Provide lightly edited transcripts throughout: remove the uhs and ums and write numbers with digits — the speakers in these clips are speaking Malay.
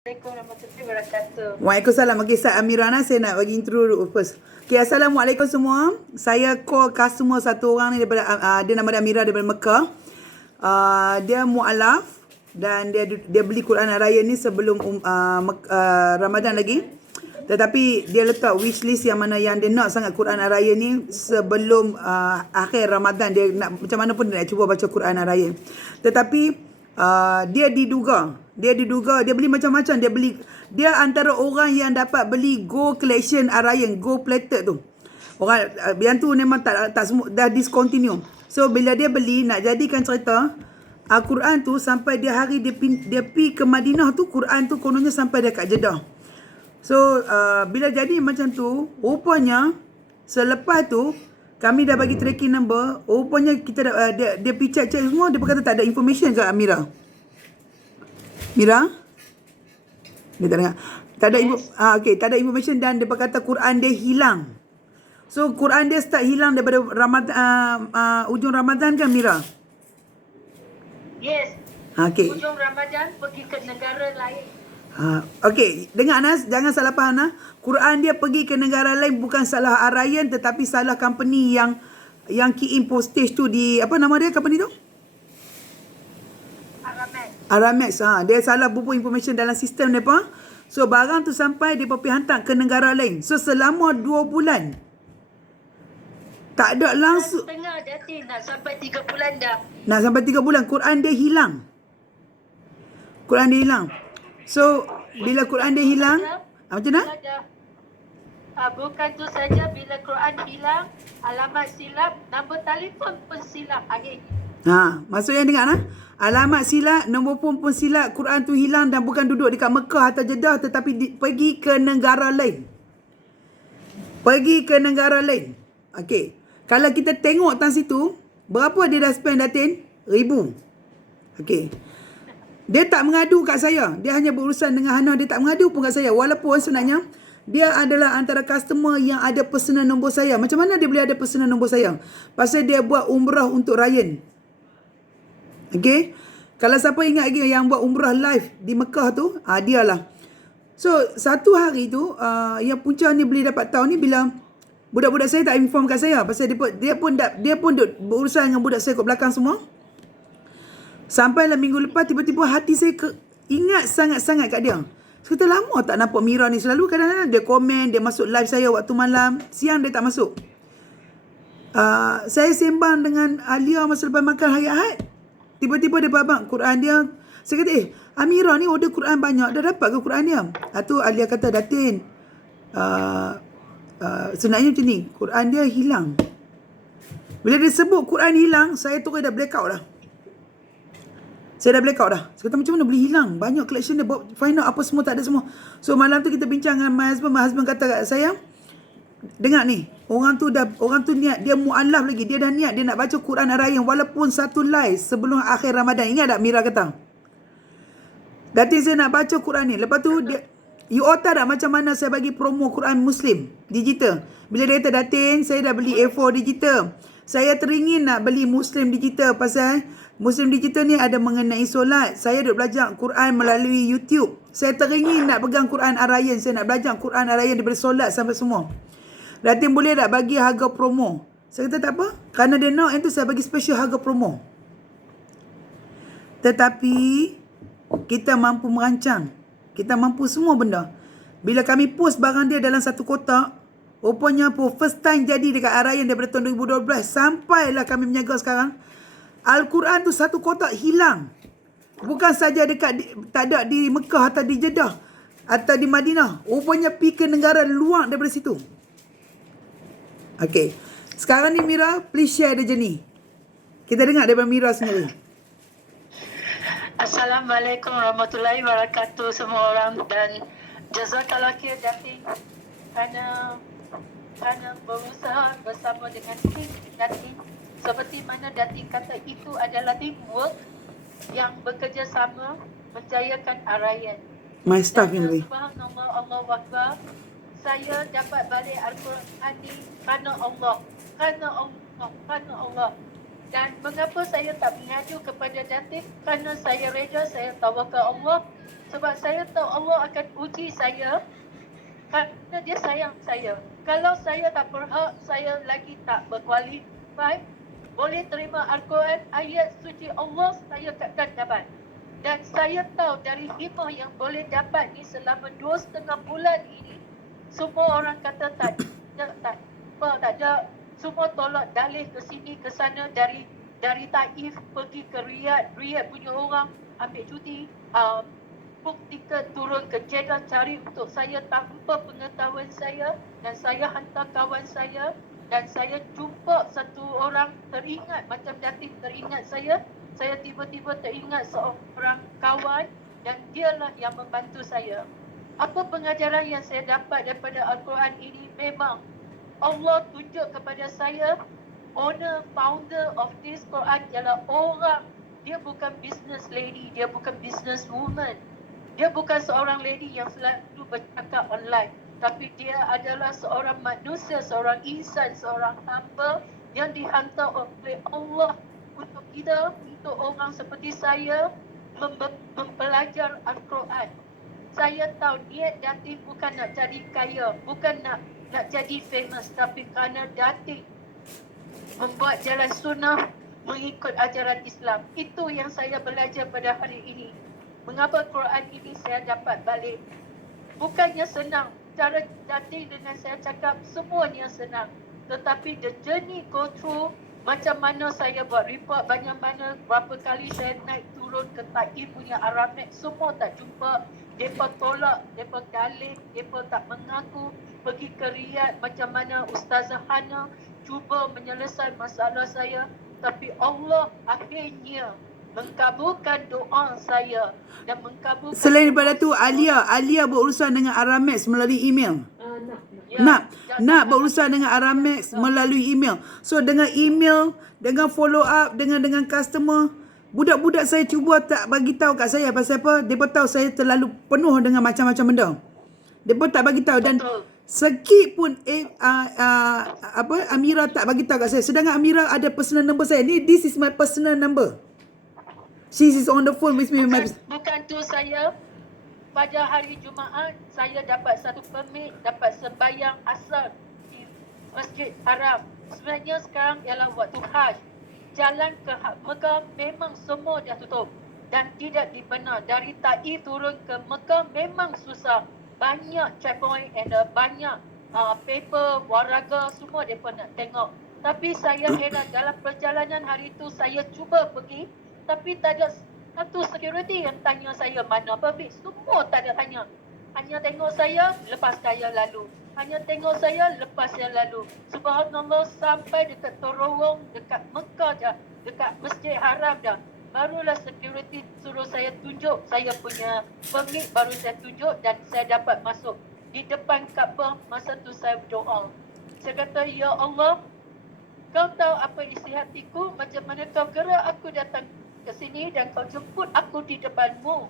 Assalamualaikum warahmatullahi wabarakatuh. Waalaikumsalam. Okay, Ustaz Amirana, saya nak bagi intro dulu first. Okay, Assalamualaikum semua. Saya call customer satu orang ni daripada, dia nama dia Amira daripada Mekah. Dia mu'alaf dan dia beli Quran Raya ni sebelum Ramadan lagi. Tetapi dia letak wishlist yang mana yang dia nak sangat Quran Raya ni sebelum akhir Ramadan. Dia nak macam mana pun dia nak cuba baca Quran Raya. Tetapi dia diduga dia beli macam-macam, dia antara orang yang dapat beli Gold Collection Arayan, Gold Plated tu. Orang yang tu memang tak semua dah discontinue. So bila dia beli, nak jadikan cerita, Al-Quran tu sampai dia hari dia pi ke Madinah tu, Quran tu kononnya sampai dekat Jeddah. So bila jadi macam tu, rupanya selepas tu kami dah bagi tracking number. Rupanya kita dia pergi check semua, dia berkata tak ada information kat Amira. Mira? Dia tak dengar. Tak ada okey, tak ada information dan dia berkata Quran dia hilang. So Quran dia start hilang daripada Ramadan, ujung Ramadan kan Mira? Yes. Okey. Hujung Ramadan pergi ke negara lain. Okey, dengar Anas, jangan salah faham Anas. Quran dia pergi ke negara lain bukan salah Arayan tetapi salah company yang key in postage tu di apa nama dia company tu? Aramex. Dia salah bubur information dalam sistem mereka. So barang tu sampai dia pergi hantar ke negara lain. So selama 2 bulan tak ada langsung. Setengah jadi nak sampai 3 bulan dah. Nak sampai 3 bulan Quran dia hilang. So bila Quran dia hilang, macam mana? Bukan tu saja, bila Quran hilang, alamat silap, nombor telefon pun silap hari ni. Maksudnya dengar lah. Alamat silap, nombor pun silap, Quran tu hilang dan bukan duduk dekat Mekah atau Jeddah tetapi pergi ke negara lain. Okey. Kalau kita tengok tang situ, berapa dia dah spend Datin? 1,000. Okey. Dia tak mengadu kat saya. Dia hanya berurusan dengan Hana. Dia tak mengadu pun kat saya. Walaupun sebenarnya, dia adalah antara customer yang ada personal nombor saya. Macam mana dia boleh ada personal nombor saya? Pasal dia buat umrah untuk Ryan. Okay. Kalau siapa ingat lagi yang buat umrah live di Mekah tu, dia lah. So, satu hari tu, yang punca ni boleh dapat tahu ni bila budak-budak saya tak inform kat saya. Pasal dia pun berurusan dengan budak saya kat belakang semua. Sampailah minggu lepas, tiba-tiba hati saya ingat sangat-sangat kat dia. Kita lama tak nampak Mira ni. Selalu kadang-kadang dia komen, dia masuk live saya waktu malam. Siang dia tak masuk. Saya sembang dengan Alia masa lepas makan hari Ahad. Tiba-tiba dia babak Quran dia. Saya kata, Amira ni order Quran banyak. Dah dapat ke Quran dia? Tu Alia kata, Datin, sebenarnya macam ni. Quran dia hilang. Bila dia sebut Quran hilang, saya terus dah blackout dah. Saya kata macam mana boleh hilang? Banyak collection dia, find out apa semua, tak ada semua. So malam tu kita bincang dengan my husband kata kat saya, dengar ni, orang tu niat, dia mu'alaf lagi. Dia dah niat, dia nak baca Quran Arayan walaupun satu live sebelum akhir Ramadan. Ingat tak Mira kata? Datin saya nak baca Quran ni. Lepas tu dia, you all tahu tak macam mana saya bagi promo Quran Muslim digital? Bila dia kata, Datin, saya dah beli A4 digital. Saya teringin nak beli Muslim digital pasal Muslim digital ni ada mengenai solat. Saya duk belajar Quran melalui YouTube. Saya teringin nak pegang Quran Arayan. Saya nak belajar Quran Arayan daripada solat sampai semua. Datin boleh tak bagi harga promo? Saya kata tak apa. Kerana dia nak itu saya bagi special harga promo. Tetapi kita mampu merancang. Kita mampu semua benda. Bila kami post barang dia dalam satu kotak, rupanya pun first time jadi dekat Arayan daripada tahun 2012. Sampailah kami menjaga sekarang. Al-Quran tu satu kotak hilang. Bukan saja tak ada di Mekah atau di Jeddah atau di Madinah. Rupanya pergi ke negara luar daripada situ. Okay. Sekarang ni Mira, please share the journey. Kita dengar daripada Mira sendiri. Assalamualaikum warahmatullahi wabarakatuh semua orang, dan jazakallah khair Datin kerana berusaha bersama dengan tim Datin. Seperti mana Datin kata, itu adalah teamwork yang bekerjasama menjayakan Arayan. My staff ni lebih. Subhanallah, Allahu Akbar. Saya dapat balik Al-Quran ni kerana Allah. Dan mengapa saya tak mengadu kepada Datin? Kerana saya reda, saya tawakal Allah. Sebab saya tahu Allah akan uji saya kerana dia sayang saya. Kalau saya tak berhak, saya lagi tak berkualifai, boleh terima Al-Quran, ayat suci Allah, saya takkan dapat. Dan saya tahu dari hikmah yang boleh dapat ni selama 2,5 bulan ini, semua orang kata tak ada. Semua tolak dalih ke sini ke sana, dari Taif pergi ke Riyadh punya orang ambil cuti, book tiket turun ke Jeddah cari untuk saya tanpa pengetahuan saya, dan saya hantar kawan saya, dan saya jumpa satu orang teringat, macam Datin teringat saya tiba-tiba teringat seorang kawan, dan dialah yang membantu saya. Apa pengajaran yang saya dapat daripada Al-Quran ini? Memang Allah tunjuk kepada saya, owner, founder of this Quran ialah orang, dia bukan business lady, dia bukan business woman, dia bukan seorang lady yang selalu bercakap online, tapi dia adalah seorang manusia, seorang insan, seorang hamba yang dihantar oleh Allah untuk kita, untuk orang seperti saya mempelajar Al-Quran. Saya tahu niat Datin bukan nak jadi kaya, bukan nak jadi famous, tapi kerana Datin membuat jalan sunnah mengikut ajaran Islam. Itu yang saya belajar pada hari ini. Mengapa Quran ini saya dapat balik? Bukannya senang. Cara Datin dengan saya cakap semuanya senang. Tetapi the journey go through, macam mana saya buat report, banyak mana, berapa kali saya naik turun ke Taif punya Aramek, semua tak jumpa. Mereka tolak, mereka dalih, mereka tak mengaku. Pergi ke Riyadh, macam mana Ustazah Hana cuba menyelesaikan masalah saya. Tapi Allah akhirnya mengkabulkan doa saya dan mengkabulkan. Selain daripada tu, Alia berurusan dengan Aramex melalui email. Nak berurusan dengan Aramex melalui email. So dengan email, dengan follow up, dengan customer, budak-budak saya cuba tak bagi tahu kat saya pasal apa? Depa tahu saya terlalu penuh dengan macam-macam benda. Depa tak bagi tahu, dan sikit pun Amira tak bagi tahu kat saya. Sedangkan Amira ada personal number saya. This is my personal number. She is on the phone with me. Bukan tu saya. Pada hari Jumaat, saya dapat satu permit, dapat sembahyang asar di Masjid Haram. Sebenarnya sekarang ialah waktu Hajj. Jalan ke Mekah memang semua dah tutup dan tidak dibenar. Dari Taif turun ke Mekah memang susah. Banyak checkpoint and banyak paper, waraga, semua mereka nak tengok. Tapi saya heran, dalam perjalanan hari itu saya cuba pergi, tapi tak ada satu security yang tanya saya mana permit. Semua tak ada tanya. Hanya tengok saya, lepas saya lalu. Hanya tengok saya, lepas saya lalu. Subhanallah, sampai dekat terowong, dekat Mekah dah, dekat Masjid Haram dah. Barulah security suruh saya tunjuk saya punya permit, baru saya tunjuk dan saya dapat masuk. Di depan Kaabah, masa tu saya berdoa. Saya kata, Ya Allah, kau tahu apa isi hatiku, macam mana kau gerak aku datang ke sini dan kau jemput aku di depanmu.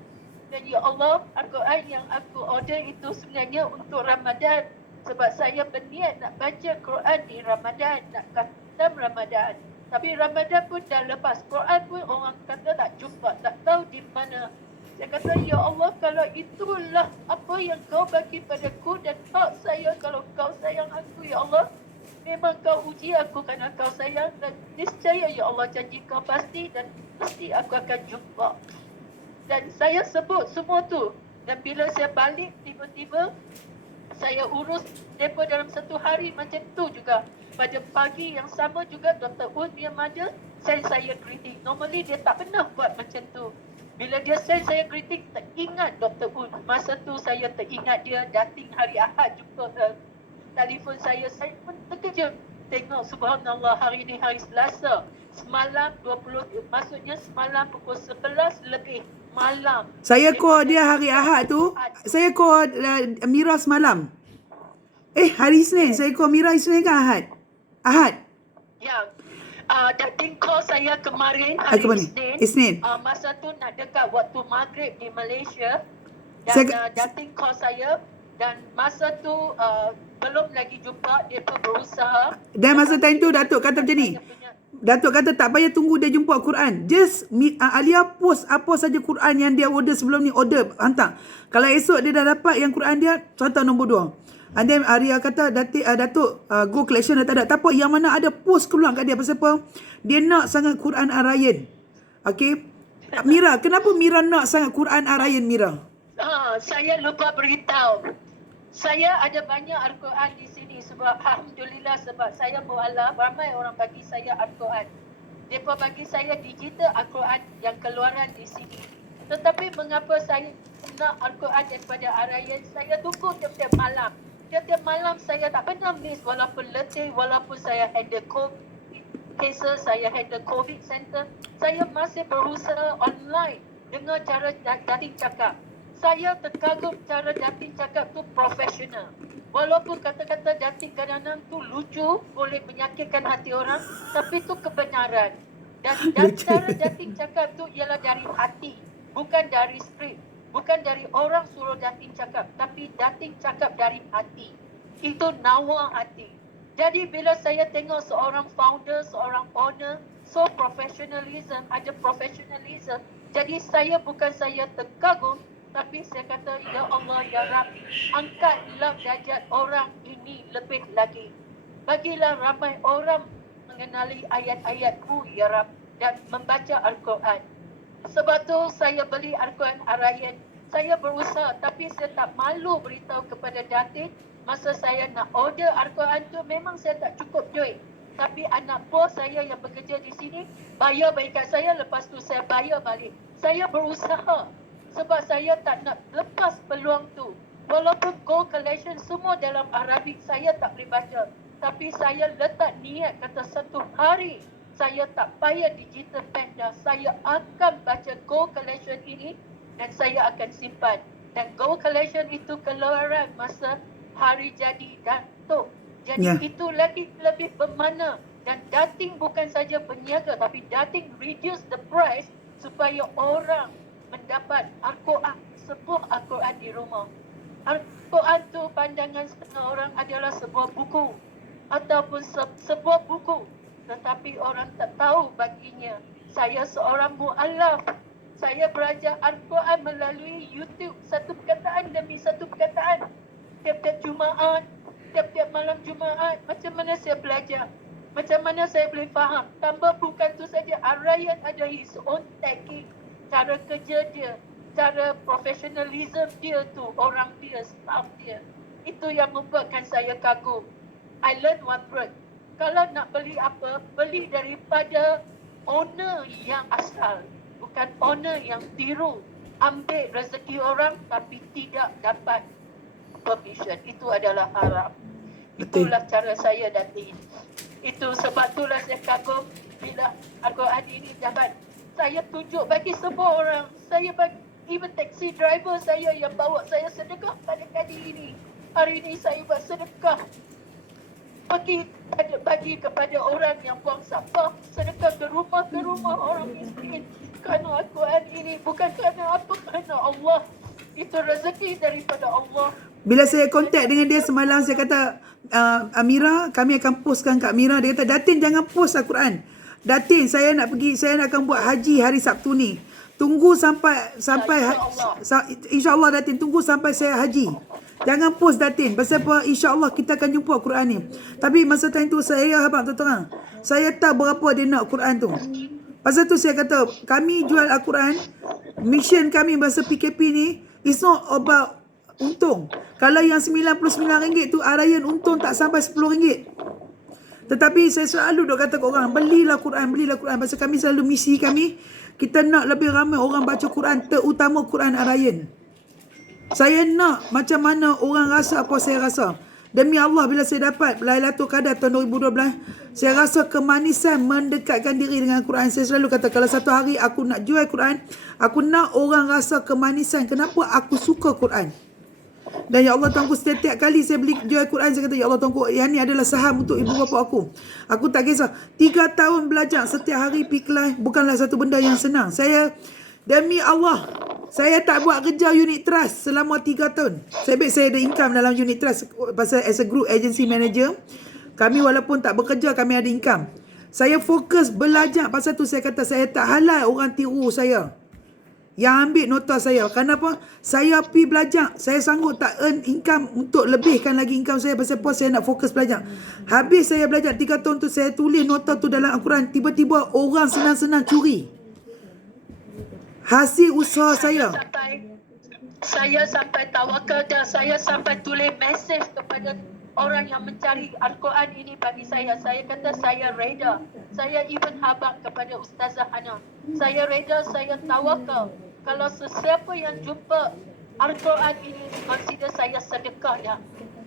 Dan Ya Allah, Al-Quran yang aku order itu sebenarnya untuk Ramadan. Sebab saya berniat nak baca Quran di Ramadan, nak khatam Ramadan. Tapi Ramadan pun dah lepas. Quran pun orang kata tak jumpa, tak tahu di mana. Saya kata, Ya Allah, kalau itulah apa yang kau bagi padaku dan hak saya, kalau kau sayang aku, Ya Allah, memang kau uji aku kerana kau sayang, dan niscaya Ya Allah janji kau pasti dan mesti aku akan jumpa. Dan saya sebut semua tu. Dan bila saya balik, tiba-tiba saya urus mereka dalam satu hari macam tu juga. Pada pagi yang sama juga Dr. Un punya mother send saya greeting. Normally dia tak pernah buat macam tu. Bila dia send saya greeting, teringat Dr. Un. Masa tu saya teringat dia. Dating hari Ahad jumpa telefon saya pun terkejut. Tengok subhanallah, hari ni hari Selasa. Semalam 20, maksudnya semalam pukul 11 lebih malam. Saya call dia hari Ahad tu. Saya call Mira semalam. Hari Isnin. Saya call Mira Isnin ke Ahad? Ahad. Ya. Dating call saya kemarin hari Isnin. Masa tu nak dekat waktu maghrib di Malaysia. Dan dating call saya. Dan masa tu belum lagi jumpa. Dia pun berusaha. Dan masa time tu Datuk kata macam ni. Datuk kata tak payah tunggu dia jumpa Quran. Just Alia post apa saja Quran yang dia order sebelum ni, order, hantar. Kalau esok dia dah dapat yang Quran dia, contoh nombor 2. And then Alia kata, Datuk go collection dah tak ada. Tak apa, yang mana ada post keluar kat dia. Pasal apa? Dia nak sangat Quran Ar-Rayyan. Okay. Mira, kenapa Mira nak sangat Quran Ar-Rayyan, Mira? Saya lupa beritahu. Saya ada banyak Al-Quran di sini sebab Alhamdulillah, sebab saya mu'alaf, ramai orang bagi saya Al-Quran. Mereka bagi saya digital Al-Quran yang keluaran di sini. Tetapi mengapa saya nak Al-Quran daripada Ar-Rayyan? Saya tunggu tiap-tiap malam. Tiap-tiap malam saya tak pernah miss, walaupun letih, walaupun saya handle COVID cases, saya handle COVID center. Saya masih berusaha online dengan cara dating cakap. Saya terkagum cara dating cakap tu profesional. Walaupun kata-kata dating kadang-kadang tu lucu, boleh menyakitkan hati orang, tapi tu kebenaran. Dan cara dating cakap tu ialah dari hati, bukan dari skrip, bukan dari orang suruh dating cakap, tapi dating cakap dari hati. Itu nawa hati. Jadi bila saya tengok seorang founder, seorang owner, so professionalism, ada professionalism, jadi saya terkagum, tapi saya kata, Ya Allah, Ya Rabb, angkatlah darjat orang ini lebih lagi. Bagilah ramai orang mengenali ayat-ayat-Mu, Ya Rabb, dan membaca Al-Quran. Sebab tu saya beli Al-Quran Ar-Rayyan. Saya berusaha, tapi saya tak malu beritahu kepada datin. Masa saya nak order Al-Quran tu, memang saya tak cukup duit. Tapi anak bos saya yang bekerja di sini, bayar baikat saya, lepas tu saya bayar balik. Saya berusaha. Sebab saya tak nak lepas peluang tu. Walaupun gold collection semua dalam Arabik saya tak boleh baca. Tapi saya letak niat, kata satu hari saya tak payah digital pen dah. Saya akan baca gold collection ini dan saya akan simpan. Dan gold collection itu keluaran masa hari jadi Datuk. Jadi itu lagi lebih bermakna. Dan dating bukan saja berniaga, tapi dating reduce the price supaya orang mendapat Al-Quran, sebuah Al-Quran di rumah. Al-Quran tu pandangan setengah orang adalah sebuah buku ataupun sebuah buku, tetapi orang tak tahu baginya. Saya seorang mu'alaf. Saya belajar Al-Quran melalui YouTube, satu perkataan demi satu perkataan. Tiap-tiap Jumaat, tiap-tiap malam Jumaat, macam mana saya belajar, macam mana saya boleh faham. Tambah bukan tu saja, Ar-Rayyan ada his own technique, cara kerja dia, cara professionalism dia tu, orang dia, staff dia. Itu yang membuatkan saya kagum. I learn one word. Kalau nak beli apa, beli daripada owner yang asal. Bukan owner yang tiru, ambil rezeki orang tapi tidak dapat permission. Itu adalah haram. Itulah cara saya dating. Itu sebab itulah saya kagum bila Al-Quran ini dapat. Saya tunjuk bagi semua orang. Saya bagi, even taxi driver saya yang bawa saya sedekah pada kali ini. Hari ini saya buat sedekah. Bagi kepada orang yang buang sampah. Sedekah ke rumah orang miskin. Kerana Al-Quran ini bukan kerana apa, kerana Allah. Itu rezeki daripada Allah. Bila saya kontak dengan dia semalam, saya kata, Amira, kami akan postkan kat Amira. Dia kata, Datin jangan post Al-Quran. Datin, saya nak akan buat haji hari Sabtu ni. Tunggu sampai insya-Allah Datin, tunggu sampai saya haji. Jangan post Datin. Pasal apa? Insya-Allah kita akan jumpa Quran ni. Tapi masa time tu saya abang terang, saya tahu berapa dia nak Quran tu. Pasal tu saya kata, kami jual Al-Quran, mission kami masa PKP ni, it's not about untung. Kalau yang RM99 tu Ar-Rayyan untung tak sampai RM10. Tetapi saya selalu duk kata ke orang, belilah Quran. Pasal kami selalu misi kami, kita nak lebih ramai orang baca Quran, terutama Quran Ar-Rayyan. Saya nak macam mana orang rasa apa saya rasa. Demi Allah, bila saya dapat Lailatul Qadar tahun 2012, saya rasa kemanisan mendekatkan diri dengan Quran. Saya selalu kata, kalau satu hari aku nak jual Quran, aku nak orang rasa kemanisan. Kenapa aku suka Quran? Dan ya Allah Tuanku, setiap kali saya beli jual Quran, saya kata, Ya Allah Tuanku, yang ni adalah saham untuk ibu bapa aku. Aku tak kisah. 3 tahun belajar setiap hari pergi kelas bukanlah satu benda yang senang. Saya, demi Allah, saya tak buat kerja unit trust selama 3 tahun. Saya ada income dalam unit trust. Pasal as a group agency manager, kami walaupun tak bekerja, kami ada income. Saya fokus belajar. Pasal tu saya kata saya tak halal orang tiru saya. Yang ambil nota saya. Kenapa? Saya pergi belajar. Saya sanggup tak earn income untuk lebihkan lagi income saya. Pasal apa? Saya nak fokus belajar. Habis saya belajar 3 tahun tu, saya tulis nota tu dalam Al-Quran. Tiba-tiba orang senang-senang curi. Hasil usaha saya. Saya sampai tawakal dan saya sampai tulis mesej kepada orang yang mencari Al-Quran ini bagi saya. Saya kata saya reda. Saya even habaq kepada Ustazah Hana. Saya reda, saya tawakal. Kalau sesiapa yang jumpa Al-Quran ini, consider saya sedekah dah.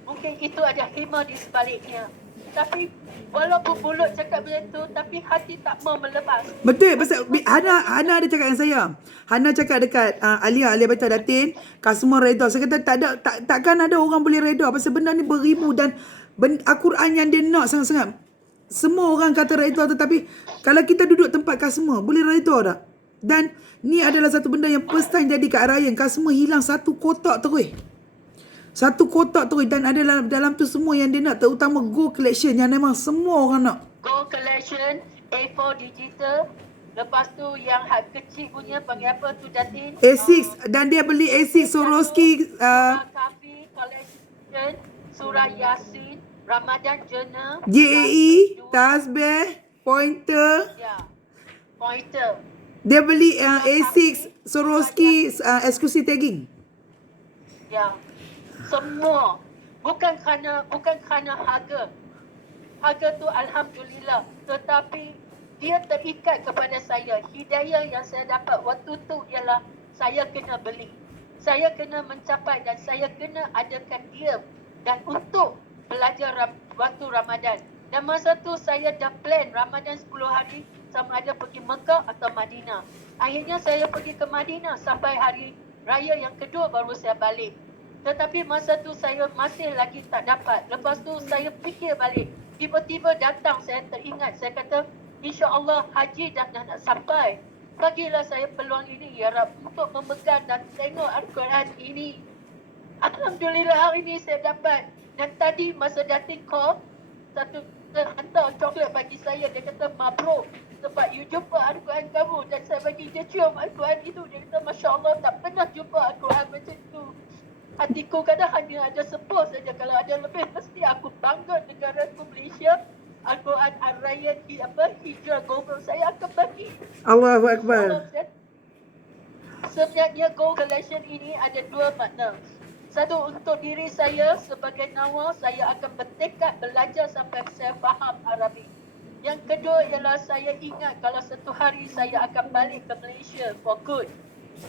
Mungkin itu ada hikmah di sebaliknya. Tapi walaupun mulut cakap macam tu, tapi hati tak mau melepas. Betul. Pasal Hana ada cakap dengan saya. Hana cakap dekat Alia Baita Datin, semua reda. Saya kata takkan ada orang boleh reda. Pasal benda ni beribu dan Al-Quran yang dia nak sangat-sangat. Semua orang kata reda, tetapi kalau kita duduk tempat semua, boleh reda tak? Dan ni adalah satu benda yang first time jadi kat Arayan. Semua hilang satu kotak terus. Satu kotak terus. Dan ada dalam tu semua yang dia nak, terutama Go Collection yang memang semua orang nak. Go Collection, A4 digital. Lepas tu yang kecil punya panggil apa tu Datin? A6. Dan dia beli A6 Swarovski. Surah Kahfi Collection, Surah Yasin, Ramadan Journal. JAE, Tasbih, Pointer. Ya, pointer. Dia beli A6 Swarovski exclusive tagging. Ya, semua. Bukan kerana harga. Harga tu alhamdulillah. Tetapi dia terikat kepada saya. Hidayah yang saya dapat waktu tu ialah saya kena beli. Saya kena mencapai dan saya kena adakan dia. Dan untuk belajar waktu Ramadan. Dan masa tu saya dah plan Ramadan 10 hari sama ada pergi Mekah atau Madinah. Akhirnya saya pergi ke Madinah sampai hari raya yang kedua baru saya balik. Tetapi masa tu saya masih lagi tak dapat. Lepas tu saya fikir balik. Tiba-tiba datang saya teringat. Saya kata insya-Allah haji dah nak sampai. Bagilah saya peluang ini ya Rab untuk memegang dan tengok Al-Quran ini. Alhamdulillah hari ini saya dapat. Dan tadi masa Datin call, satu hantar coklat bagi saya. Dia kata mabruk sebab you jumpa Al-Quran kamu. Dan saya bagi dia cium Al-Quran itu. Dia kata Masya Allah tak pernah jumpa Al-Quran macam tu. Hatiku kadang hanya ada 10 saja. Kalau ada lebih mesti aku bangga negara aku Malaysia. Al-Quran Ar-Rayyan Hijrah Global saya akan bagi. Allahu Akbar. Sebenarnya Go Collection ini ada dua makna. Satu, untuk diri saya sebagai Nawal, saya akan bertekad belajar sampai saya faham Arabic. Yang kedua ialah saya ingat kalau satu hari saya akan balik ke Malaysia for good.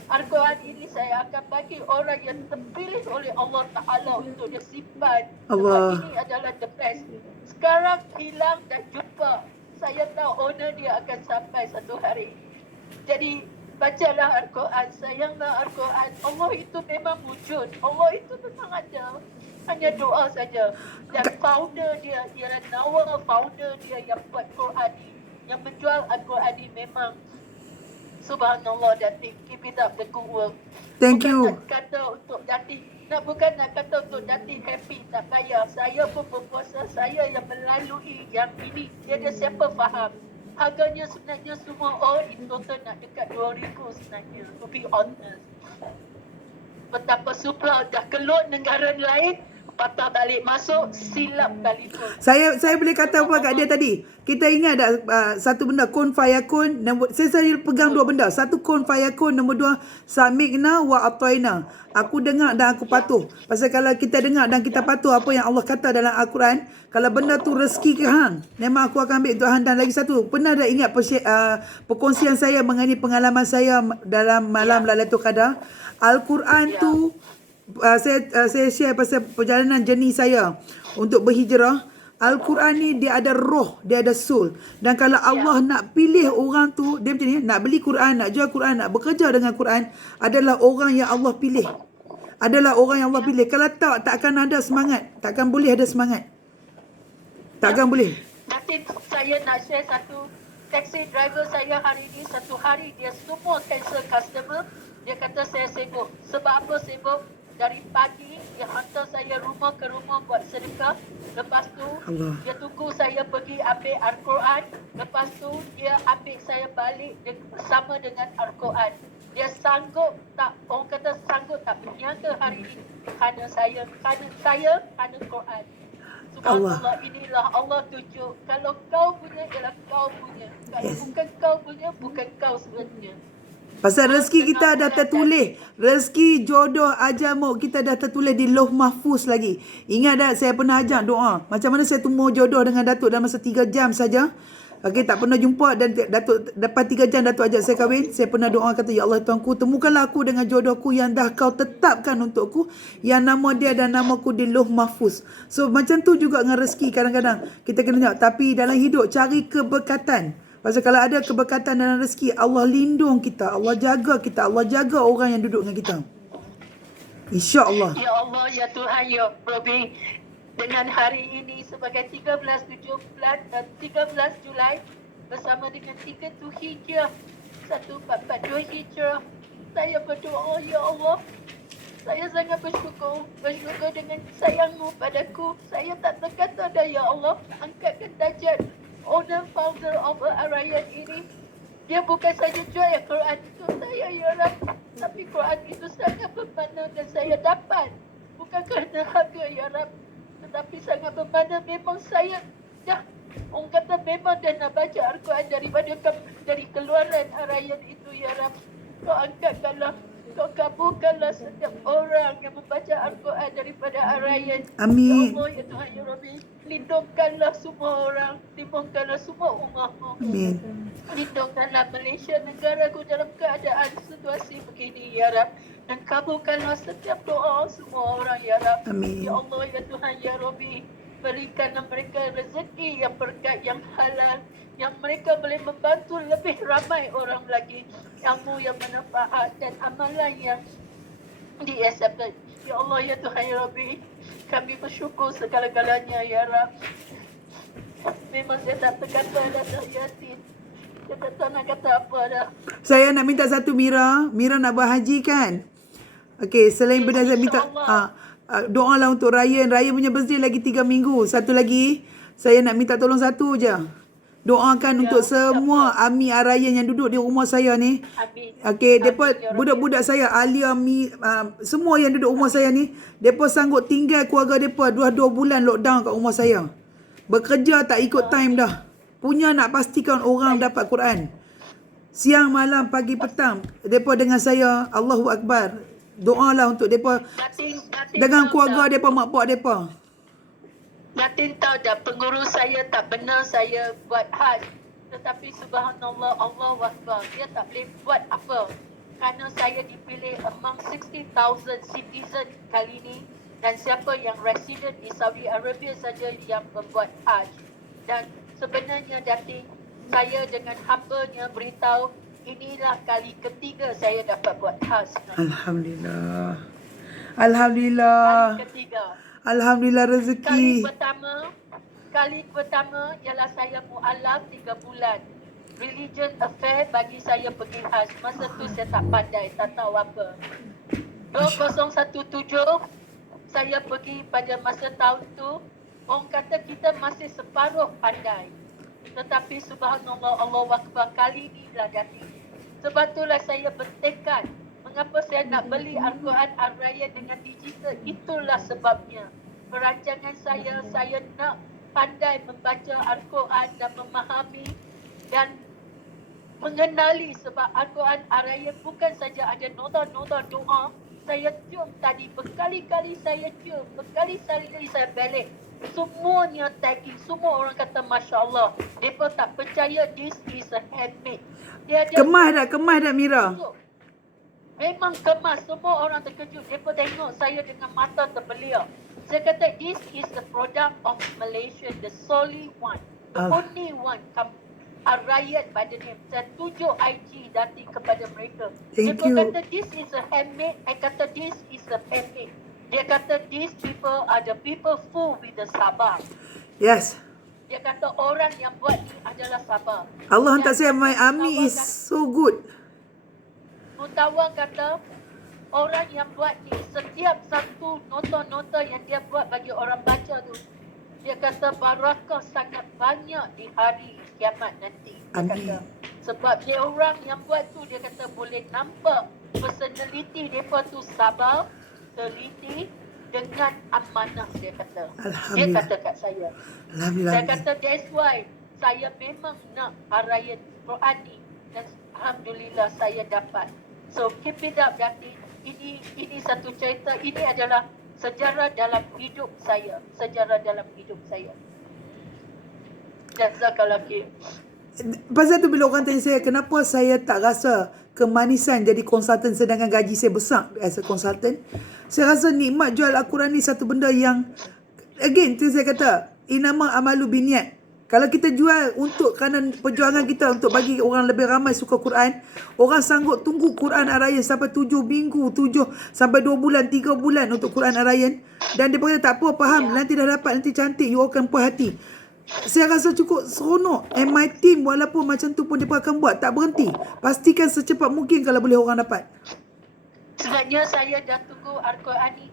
Al-Quran ini saya akan bagi orang yang terpilih oleh Allah Ta'ala untuk dia simpan. Allah. Sebab ini adalah the best. Sekarang hilang dan jumpa. Saya tahu owner dia akan sampai satu hari. Jadi bacalah Al-Quran, sayanglah Al-Quran. Allah itu memang wujud. Allah itu memang ada. Hanya doa saja. Dan founder dia ialah Nawal, founder dia yang buat Quran ni. Yang menjual Al-Quran ni memang subhanallah Datin. Keep it up the good work. Thank you. Bukan nak kata untuk Datin. Bukan nak kata untuk Datin happy, tak payah. Saya pun berpuasa, saya yang melalui yang ini. Tiada siapa faham. Harganya sebenarnya semua in total nak dekat 2,000 sebenarnya. To be honest. Betapa supra dah keluar negara lain, patah balik masuk, silap sekalipun. Saya boleh kata apa kat dia tadi. Kita ingat tak satu benda kun fayakun. Saya pegang dua benda. Satu kun fayakun, nombor dua samikna wa ataina. Aku dengar dan aku patuh. Pasal kalau kita dengar dan kita patuh apa yang Allah kata dalam Al-Quran, kalau benda tu rezeki ke hang, memang aku akan ambil untuk hang. Dan lagi satu, pernah dah ingat perkongsian saya mengenai pengalaman saya dalam malam Lailatul Qadar. Al-Quran tu saya share pasal perjalanan journey saya untuk berhijrah. Al-Quran ni dia ada roh, dia ada soul. Dan kalau Allah nak pilih orang tu, dia macam ni, nak beli Quran, nak jual Quran, nak bekerja dengan Quran, adalah orang yang Allah pilih. Adalah orang yang Allah pilih. Kalau takkan ada semangat. Takkan boleh ada semangat. Takkan boleh. Nanti saya nak share satu taxi driver saya hari ini, satu hari dia semua cancel customer. Dia kata saya sibuk. Sebab apa sibuk? dari pagi dia hantar saya rumah ke rumah buat sedekah. Lepas tu Allah. dia tunggu saya pergi ambil Al-Quran. Lepas tu dia ambil saya balik bersama dengan Al-Quran. Dia sanggup tak, orang kata sanggup tak berniaga hari ini kerana Quran. Subhanallah, inilah Allah tunjuk. Kalau kau punya, ialah kau punya. Kalau bukan kau punya, bukan kau sebenarnya. Pasal rezeki kita dah tertulis. Rezeki, jodoh, ajamuk kita dah tertulis di Lauh Mahfuz lagi. Ingat tak saya pernah ajak doa. Macam mana saya temu jodoh dengan Datuk dalam masa 3 jam saja. Okey, tak pernah jumpa dan Datuk dapat 3 jam Datuk ajak saya kahwin. Saya pernah doa kata, ya Allah Tuanku, temukanlah aku dengan jodohku yang dah kau tetapkan untukku. Yang nama dia dan namaku di Lauh Mahfuz. So macam tu juga dengan rezeki kadang-kadang. Kita kena tengok. Tapi dalam hidup cari keberkatan. Pasal kalau ada keberkatan dalam rezeki, Allah lindung kita, Allah jaga kita, Allah jaga orang yang duduk dengan kita. InsyaAllah. Ya Allah, ya Tuhan, ya Rabbi. Dengan hari ini sebagai 13 Julai bersama dengan 3 Hijrah 1442 Hijrah, saya berdoa, ya Allah, saya sangat bersyukur dengan sayang-Mu padaku. Saya tak terkata dah, ya Allah, angkatkan darjat owner founder of Arayan ini. Dia bukan saja jual Quran itu saya, ya Rab, tapi Quran itu sangat bermakna dan saya dapat bukan kerana harga, ya Rab, tetapi sangat bermakna. Memang saya dah, orang kata memang dah nak baca Al-Quran dari keluaran Arayan itu, ya Rab. Kau angkatkanlah, kau kabulkanlah setiap orang yang membaca Al-Quran daripada Arayan. Amin. Ya Allah, ya Tuhan, ya Rabbi, lindungkanlah semua orang, lindungkanlah semua umat-Mu. Amin. Lindungkanlah Malaysia, negaraku dalam keadaan situasi begini, ya Rab. Dan kabulkanlah setiap doa semua orang, ya Rab. Amin. Ya Allah, ya Tuhan, ya Rabbi, berikanlah mereka rezeki yang berkat, yang halal, yang mereka boleh membantu lebih ramai orang lagi, ilmu yang bermanfaat dan amalan yang di-accepted. Ya Allah, ya Tuhan, ya Rabbi, kami bersyukur segala-galanya, ya Rab. Memang saya tak terkata dah, Yasin. Saya tak tahu nak kata apa dah. Saya nak minta satu Mira. Mira nak berhaji kan? Okey, selain benda saya minta doalah untuk Ryan. Ryan punya birthday lagi 3 minggu. Satu lagi, saya nak minta tolong satu je. Doakan untuk semua Ami Arayan yang duduk di rumah saya ni. Amin. Okey, depa budak-budak saya, Alia, semua yang duduk rumah saya ni, depa sanggup tinggal keluarga depa 2 bulan lockdown kat rumah saya. Bekerja tak ikut time dah. Punya nak pastikan orang dapat Quran. Siang, malam, pagi, petang, depa dengan saya, Allahu Akbar. Doalah untuk depa dengan keluarga depa, mak pak depa. Datin tahu dah, pengurus saya tak benar saya buat haji. Tetapi subhanallah, Allah Akbar, dia tak boleh buat apa. Kerana saya dipilih among 60,000 citizen kali ini. Dan siapa yang resident di Saudi Arabia saja yang membuat haji. Dan sebenarnya Datin, saya dengan hambanya beritahu, inilah kali ketiga saya dapat buat haji. Alhamdulillah. Alhamdulillah. Kali ketiga. Alhamdulillah rezeki. Kali pertama ialah saya mu'alaf 3 bulan. Religion affair bagi saya pergi haj. Masa tu saya tak pandai, tak tahu apa. 2017 saya pergi pada masa tahun tu. Orang kata kita masih separuh pandai. Tetapi subhanallah, Allah Akbar, kali ni lah jadi. Sebab itulah saya bertekad. Mengapa saya nak beli Al-Quran Al-Raya dengan digital? Itulah sebabnya. Perancangan saya nak pandai membaca Al-Quran dan memahami dan mengenali, sebab Al-Quran Al-Raya bukan saja ada nota-nota doa. Saya cium tadi, berkali-kali saya cium, berkali-kali saya balik. Semuanya tagging, semua orang kata Masya Allah. Mereka tak percaya this is a handmade. Kemas dah Mira. Memang kemas, semua orang terkejut. Mereka tengok saya dengan mata terbelia. Saya kata this is the product of Malaysia, the solely one, the only one Al-Rayat pada ni. Saya tunjuk IG Datin kepada mereka. Dia kata this is a handmade. I kata this is a handmade. Dia kata these people are the people full with the sabar. Yes. Dia kata orang yang buat ni adalah sabar. Allah hantar saya, my Ami is so good. Mutawang kata orang yang buat ni, setiap satu nota-nota yang dia buat bagi orang baca tu, dia kata barakah sangat banyak di hari kiamat nanti. Dia Amin. kata, sebab dia orang yang buat tu, dia kata boleh nampak personality mereka tu sabar, teliti dengan amanah, dia kata. Dia Alhamdulillah. kata kat saya. Alhamdulillah. Saya kata that's why saya memang nak arayan Quran ni, dan alhamdulillah saya dapat. So keep it up, Datin. Ini satu cerita, ini adalah sejarah dalam hidup saya. Sejarah dalam hidup saya. Jazakallah khair. Pasal tu bila orang tanya saya, kenapa saya tak rasa kemanisan jadi konsultan sedangkan gaji saya besar as a consultant. Saya rasa nikmat jual Al-Quran ni satu benda yang, again, tu saya kata, inama amalu biniat. Kalau kita jual untuk kerana perjuangan kita untuk bagi orang lebih ramai suka Quran, orang sanggup tunggu Quran Arayan sampai 7 minggu, 7 sampai 2 bulan, 3 bulan untuk Quran Arayan. Dan dia kata tak apa, faham, nanti dah dapat, nanti cantik, you akan puas hati. Saya rasa cukup seronok. And my team walaupun macam tu pun dia akan buat, tak berhenti. Pastikan secepat mungkin kalau boleh orang dapat. Sebenarnya saya dah tunggu Al-Quran ni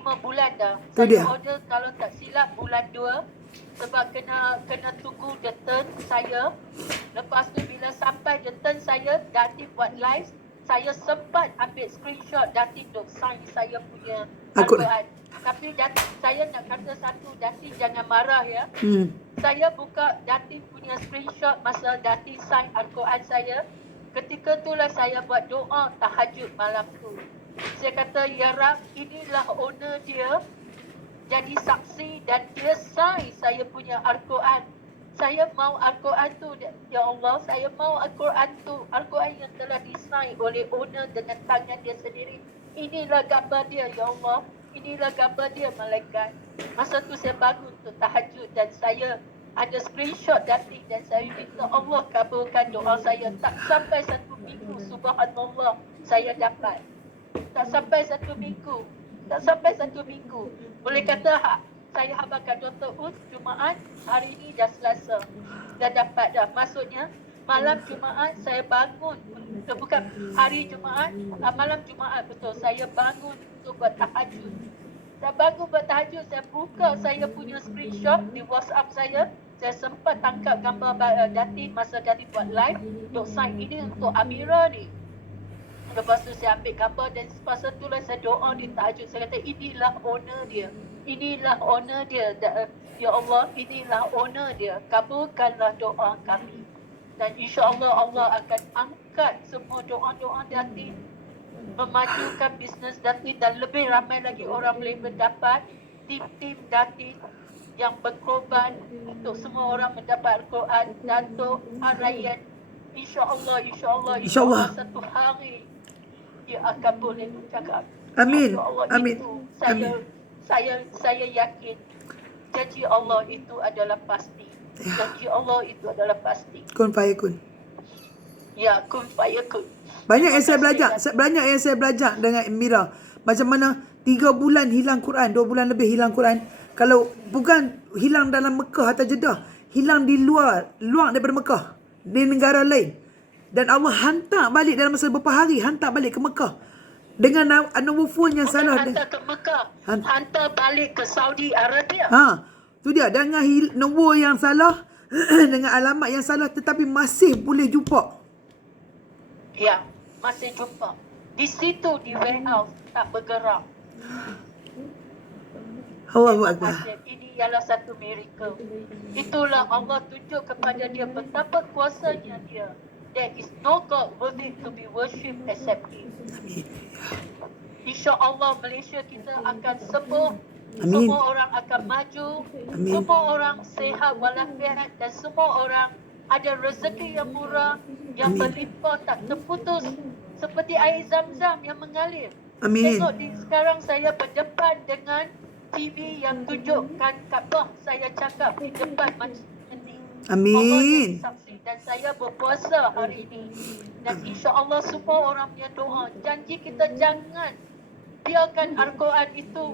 5 bulan dah. Tu Saya dia. order kalau tak silap bulan 2. Sebab kena tunggu the turn saya. Lepas tu bila sampai the turn saya, Datin buat live. Saya sempat ambil screenshot Datin duk sign saya punya Al-Quran. Tapi saya nak kata satu, Datin jangan marah ya. Saya buka Datin punya screenshot masa Datin sign Al-Quran saya. Ketika itulah saya buat doa tahajud malam tu. Saya kata, Ya Rab, inilah owner dia jadi saksi dan dia sign saya punya Al-Quran. Saya mau Al-Quran tu, Ya Allah, saya mau Al-Quran tu. Al-Quran yang telah disign oleh owner dengan tangan dia sendiri. Inilah gambar dia, Ya Allah. Inilah gambar dia, malaikat. Masa tu saya bangun untuk tahajud dan saya ada screenshot Datin dan saya minta Allah kabulkan doa saya. Tak sampai 1 minggu, subhanallah, saya dapat. Tak sampai 1 minggu. Tak sampai 1 minggu. Boleh kata saya habarkan Dr. Uz Jumaat, hari ini dah Selasa. Dah dapat dah. Maksudnya malam Jumaat saya bangun. Bukan hari Jumaat, malam Jumaat betul. Saya bangun untuk buat tahajud. Dah bangun buat tahajud, saya buka saya punya screenshot di WhatsApp saya. Saya sempat tangkap gambar Datin masa Datin buat live. Dok sign ini untuk Amira ni. Lepas tu saya ambil gambar dan pasal tu lah saya doa di tahajud. Saya kata inilah owner dia. Inilah owner dia. Ya Allah, inilah owner dia. Kabulkanlah doa kami. Dan insya-Allah Allah akan angkat semua doa-doa Datin, memajukan bisnes Datin dan lebih ramai lagi orang boleh mendapat. Tim-tim Datin yang berkorban untuk semua orang mendapat Al-Quran, Datuk Arayan. InsyaAllah satu hari dia akan boleh bercakap. Amin. InsyaAllah Amin. itu Amin. saya yakin janji Allah itu adalah pasti. Janji Allah itu adalah pasti. Kun fayakun. Ya, kun fayakun. Banyak yang saya belajar dengan Mira. Macam mana 3 bulan hilang Quran, 2 bulan lebih hilang Quran. Kalau bukan hilang dalam Mekah atau Jeddah, hilang di luar daripada Mekah, di negara lain. Dan Allah hantar balik dalam masa beberapa hari, hantar balik ke Mekah. Dengan nombor phone yang salah. Hantar ke Mekah. Hantar balik ke Saudi Arabia. Tu dia. Dengan nombor yang salah, dengan alamat yang salah, tetapi masih boleh jumpa. Ya, masih jumpa. Di situ di warehouse tak bergerak. Allahu Akbar. Ini ialah satu miracle. Itulah Allah tunjuk kepada dia betapa kuasanya dia. There is no God worthy to be worshipped except He. InsyaAllah Malaysia kita akan sembuh. Amin. Semua orang akan maju. Amin. Semua orang sihat walafiat dan semua orang ada rezeki yang murah, yang berlimpah tak terputus seperti air zam-zam yang mengalir. Amin. Tengok sekarang saya berdepan dengan TV yang tunjukkan Kaabah. Saya cakap di depan macam ni. Amin. Allah jadi saksi dan saya berpuasa hari ini. Dan insya-Allah semua orang punya doa. Janji kita jangan biarkan Al-Quran itu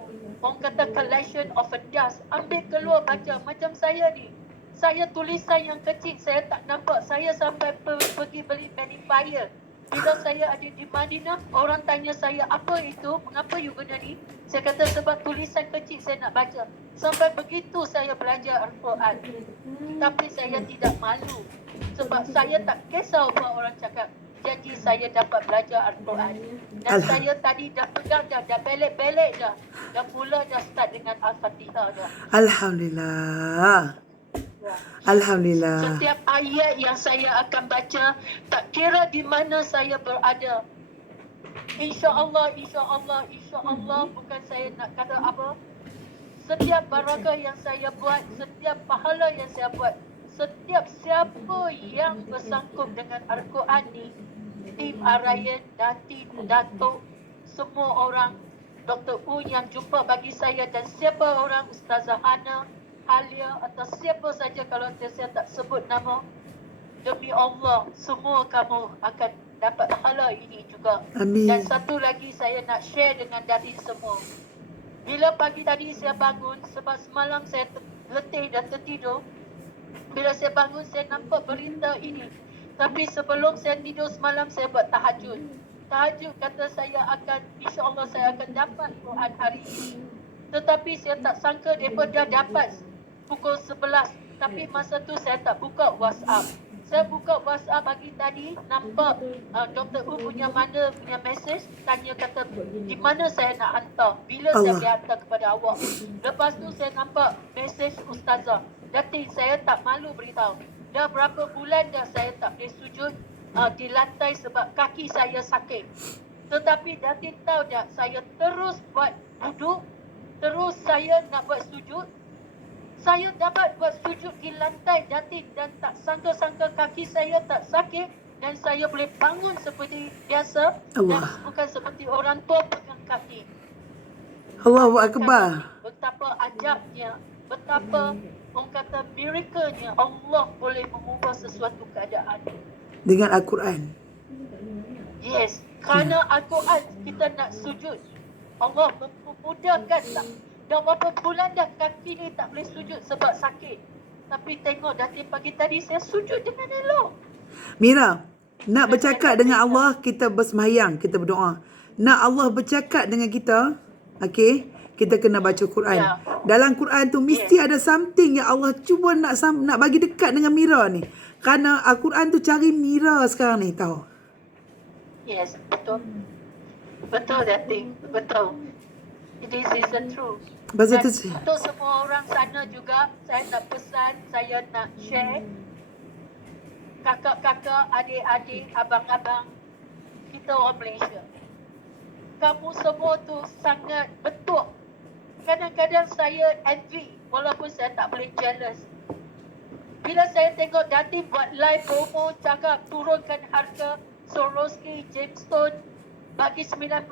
orang kata collection of a dust. Ambil keluar baca macam saya ni. Saya tulisan yang kecil saya tak nampak. Saya sampai pergi beli magnifier Bila saya ada di Madinah, orang tanya saya, apa itu? Mengapa you guna ni? Saya kata sebab tulisan kecil saya nak baca. Sampai begitu saya belajar Al-Quran. Tapi saya tidak malu. Sebab saya tak kisah apa orang cakap. Jadi saya dapat belajar Al-Quran. Dan saya tadi dah pegang dah belik-belik dah. Dah mula dah start dengan Al-Fatihah dah. Alhamdulillah. Ya. Alhamdulillah. Setiap ayat yang saya akan baca, tak kira di mana saya berada. InsyaAllah, insyaAllah, insyaAllah, bukan saya nak kata apa. Setiap barakah yang saya buat, setiap pahala yang saya buat, setiap siapa yang bersangkut dengan Al-Quran ni, tim Arayan, Datin, Datuk, semua orang, Dr. U yang jumpa bagi saya dan siapa orang, Ustazah Hana, Halia atau siapa saja kalau saya tak sebut nama, demi Allah, semua kamu akan dapat pahala ini juga. Amin. Dan satu lagi saya nak share dengan Datin semua. Bila pagi tadi saya bangun, sebab semalam saya letih dan tertidur, bila saya bangun saya nampak berita ini. Tapi sebelum saya tidur semalam saya buat tahajud. Tahajud kata saya akan, insyaAllah saya akan dapat Quran hari ini. Tetapi saya tak sangka mereka dah dapat pukul 11. Tapi masa tu saya tak buka WhatsApp. Saya buka WhatsApp pagi tadi, nampak Dr. U punya message, tanya kata di mana saya nak hantar, bila saya boleh hantar kepada awak. Lepas tu saya nampak message Ustazah, Datin saya tak malu beritahu, dah berapa bulan dah saya tak boleh sujud di lantai sebab kaki saya sakit. Tetapi Datin tahu tak, saya terus buat duduk, terus saya nak buat sujud. Saya dapat buat sujud di lantai Datin dan tak sangka-sangka kaki saya tak sakit dan saya boleh bangun seperti biasa. Allah. Dan bukan seperti orang tua pegang kaki. Allahu Akbar. Betapa ajabnya, betapa orang kata miracle-nya Allah boleh mengubah sesuatu keadaan. Dengan Al-Quran. Yes, kerana Al-Quran kita nak sujud. Allah memudahkan tak. Dah berapa bulan dah kaki ni tak boleh sujud sebab sakit. Tapi tengok Datin pagi tadi saya sujud dengan elok. Mira, nak bercakap dengan Allah, kita bersemayang, kita berdoa. Nak Allah bercakap dengan kita, okay, kita kena baca Quran. Ya. Dalam Quran tu mesti ada something yang Allah cuba nak bagi dekat dengan Mira ni. Kerana Al-Quran tu cari Mira sekarang ni, tahu. Yes, betul. Betul Datin, betul. This is the truth. Pasal Dan tu untuk semua orang sana juga, saya nak pesan, saya nak share. Kakak-kakak, adik-adik, abang-abang, kita orang Malaysia. Kamu semua tu sangat betul. Kadang-kadang saya envy, walaupun saya tak boleh jealous. Bila saya tengok Datin buat live promo, cakap turunkan harga Swarovski Gemstone bagi 99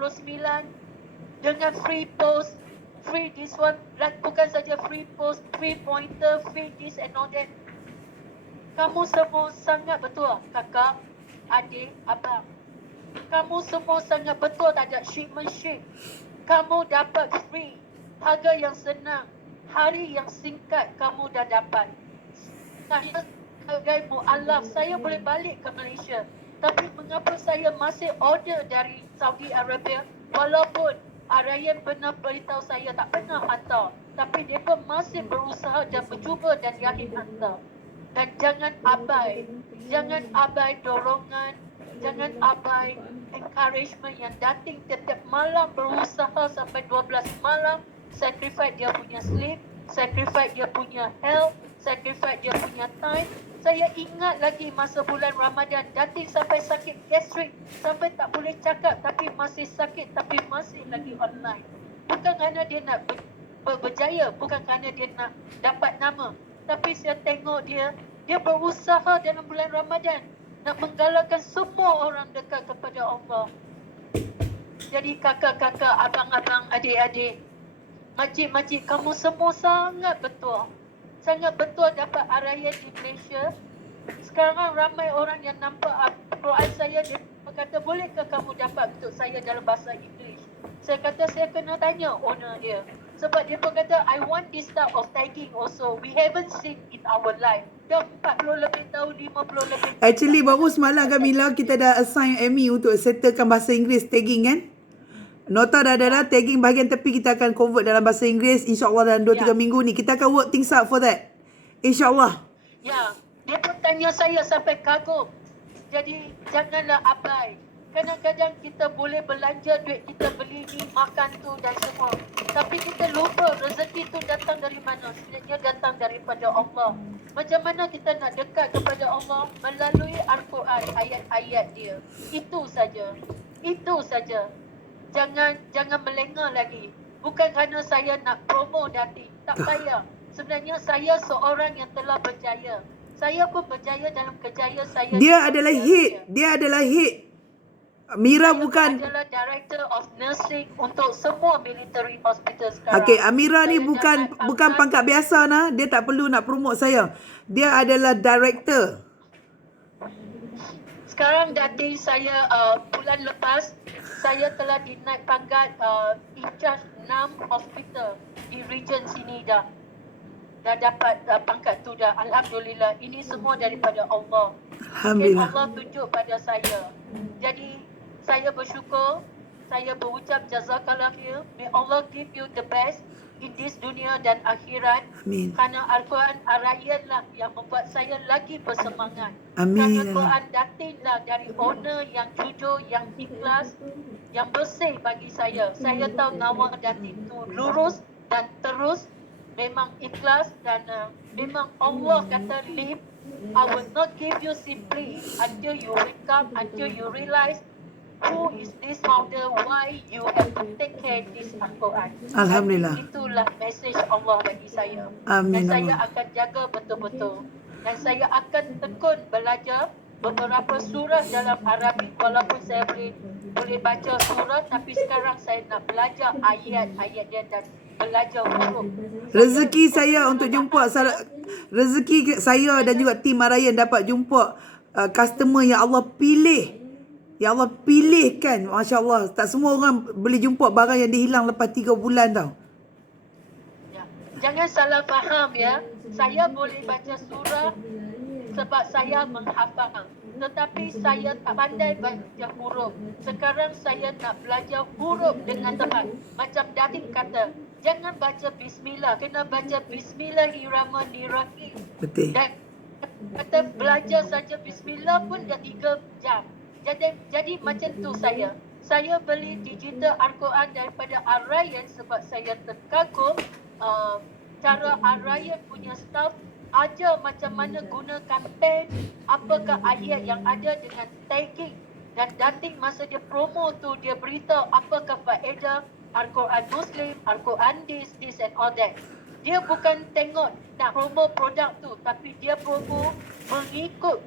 dengan free post, free this one, bukan saja free post, free pointer, free this and all that. Kamu semua sangat betul, kakak, adik, abang. Kamu semua sangat betul, tak ada shipment. Kamu dapat free, harga yang senang, hari yang singkat kamu dah dapat. Saya sebagai mu'alaf, saya boleh balik ke Malaysia. Tapi mengapa saya masih order dari Saudi Arabia, walaupun Arayan pernah beritahu saya tak pernah hantar. Tapi mereka masih berusaha dan bercuba dan yakin hantar. Dan jangan abai dorongan, jangan abai encouragement yang Datin setiap malam berusaha sampai 12 malam, sacrifice dia punya sleep, sacrifice dia punya health, sacrifice dia punya time. Saya ingat lagi masa bulan Ramadan, Datin sampai sakit gastrik, sampai tak boleh cakap tapi masih sakit, tapi masih lagi online. Bukan kerana dia nak berjaya, bukan kerana dia nak dapat nama. Tapi saya tengok dia berusaha dalam bulan Ramadan nak menggalakkan semua orang dekat kepada Allah. Jadi kakak-kakak, abang-abang, adik-adik, makcik-makcik, kamu semua sangat betul. Sangat betul dapat arayan di Malaysia. Sekarang ramai orang yang nampak Quran saya, dia kata, bolehkah kamu dapat untuk saya dalam bahasa Inggeris? Saya kata saya kena tanya owner dia. Sebab dia pun kata, I want this type of tagging also. We haven't seen in our life. Dah 40 lebih tahun, 50 lebih tahun. Actually baru semalam Kamila kita dah assign Amy untuk settlekan bahasa Inggeris tagging kan. Nota dah ada tagging bahagian tepi kita akan convert dalam bahasa Inggeris insya-Allah dalam 2-3 minggu ni. Kita akan work things out for that. Insya-Allah. Ya, dia pun tanya saya sampai kagum. Jadi janganlah abai. Kadang-kadang kita boleh belanja duit kita beli ni, makan tu dan semua. Tapi kita lupa rezeki tu datang dari mana. Sebenarnya datang daripada Allah. Macam mana kita nak dekat kepada Allah? Melalui Al-Quran, ayat-ayat dia. Itu saja. Itu saja. Jangan melengah lagi. Bukan kerana saya nak promo dating. Tak payah. Sebenarnya saya seorang yang telah berjaya. Saya pun berjaya dalam kerjaya saya. Dia adalah hit. Dia adalah hit. Mira Saya bukan adalah Director of Nursing untuk semua military hospital sekarang. Okey, Amira ni Saya bukan pangkat biasa nah. Dia tak perlu nak promote saya. Dia adalah director. Sekarang dating saya bulan lepas saya telah dinaik pangkat in charge 6 hospital di region sini dah. Dah dapat pangkat tu dah. Alhamdulillah. Ini semua daripada Allah. Alhamdulillah. Allah tunjuk pada saya. Jadi saya bersyukur, saya berucap jazakallah khair. May Allah give you the best in this dunia dan akhirat. Amin. Kerana Al-Quran Ar-Rayyan lah yang membuat saya lagi bersemangat. Amin. Kerana Quran Datin lah dari owner yang jujur, yang ikhlas, yang bersih bagi saya. Saya tahu nama Datin tu lurus dan terus, memang ikhlas dan memang Allah kata live. I will not give you simply until you wake up, until you realize who is this founder, why you have to take care this Al-Quran. Alhamdulillah. Itulah message Allah bagi saya. Amin, Dan saya Allah. akan jaga betul-betul. Dan saya akan tekun belajar beberapa surah dalam Arabic walaupun saya boleh baca surah, tapi sekarang saya nak belajar ayat-ayat dia dan belajar huruf. Rezeki saya untuk jumpa rezeki saya dan juga tim Arayan dapat jumpa customer yang Allah pilih. Yang Allah pilihkan. Masya-Allah. Tak semua orang boleh jumpa barang yang dihilang lepas 3 bulan tau. Ya. Jangan salah faham ya. Saya boleh baca surah sebab saya menghafal. Tetapi saya tak pandai baca huruf. Sekarang saya nak belajar huruf dengan tepat. Macam Datin kata, jangan baca bismillah. Kena baca bismillahirrahmanirrahim. Betul. Dan kata belajar saja bismillah pun dah 3 jam. Jadi macam tu saya. Saya beli digital Al-Quran daripada Ar-Rayyan sebab saya terkagum cara Ar-Rayyan punya staff ajar macam mana gunakan pen, apakah ayat yang ada dengan tagging. Dan dating masa dia promo tu dia beritahu apakah faedah Al-Quran Muslim, Al-Quran this and all that. Dia bukan tengok nak promo produk tu, tapi dia promo mengikut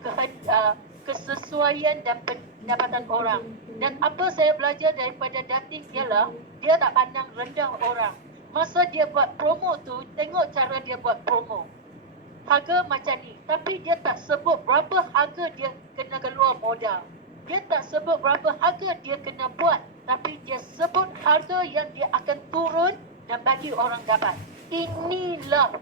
kesesuaian dan pendapatan orang. Dan apa saya belajar daripada dating ialah dia tak pandang rendah orang. Masa dia buat promo tu, tengok cara dia buat promo. Harga macam ni, tapi dia tak sebut berapa harga dia kena keluar modal. Dia tak sebut berapa harga dia kena buat, tapi dia sebut harga yang dia akan turun dan bagi orang dapat. Inilah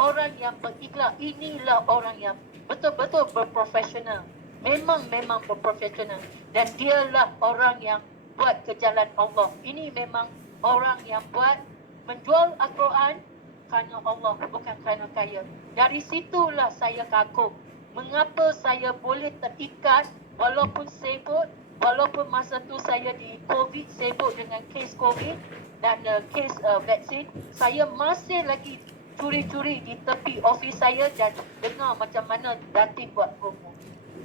orang yang berikhlas, inilah orang yang betul-betul berprofesional. Memang berprofesional. Dan dialah orang yang buat ke jalan Allah. Ini memang orang yang buat menjual Al-Quran kerana Allah, bukan kerana kaya. Dari situlah saya kagum. Mengapa saya boleh terikat walaupun sibuk, walaupun masa tu saya di COVID, sibuk dengan kes COVID dan kes vaksin, saya masih lagi curi-curi di tepi office saya dan dengar macam mana Datin buat promo.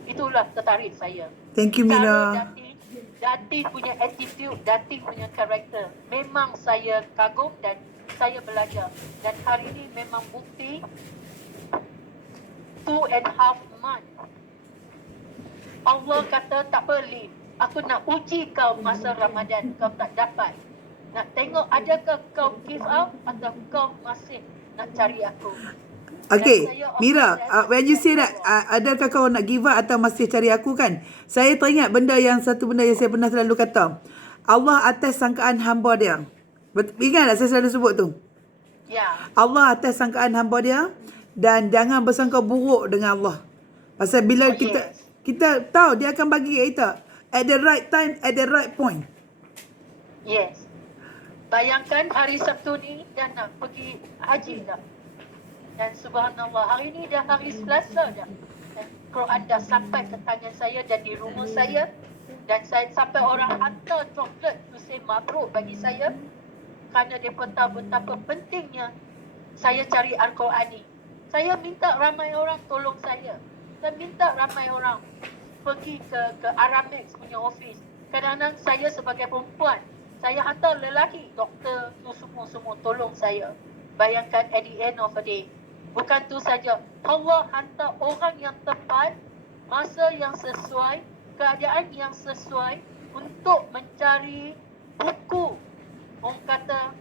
Itulah tertarik saya. Thank you, Mira. Cara Datin punya attitude, Datin punya karakter. Memang saya kagum dan saya belajar. Dan hari ini memang bukti 2.5 months. Allah kata tak boleh. Aku nak uji kau masa Ramadan. Kau tak dapat. Nak tengok adakah kau give up atau kau masih nak cari aku. Okay, Mira, when you say that, adakah kau nak give up atau masih cari aku kan? Saya teringat satu benda yang saya pernah selalu kata. Allah atas sangkaan hamba dia. Ingat tak saya selalu sebut tu? Ya. Allah atas sangkaan hamba dia dan jangan bersangka buruk dengan Allah. Pasal bila Oh, yes. kita tahu dia akan bagi kita at the right time, at the right point. Yes. Bayangkan hari Sabtu ni dah nak pergi haji dah. Dan subhanallah, hari ni dah hari Selasa dah. Dan Quran dah sampai ke tangan saya dan di rumah saya. Dan saya sampai orang hantar coklat tu say mabruk bagi saya. Kerana mereka tahu betapa pentingnya saya cari Al-Quran ni. Saya minta ramai orang tolong saya. Saya minta ramai orang pergi ke Aramex punya office. Kadang-kadang saya sebagai perempuan, saya hantar lelaki, doktor tu semua tolong saya. Bayangkan at the end of the day. Bukan tu saja. Allah hantar orang yang tepat, masa yang sesuai, keadaan yang sesuai untuk mencari buku. Orang kata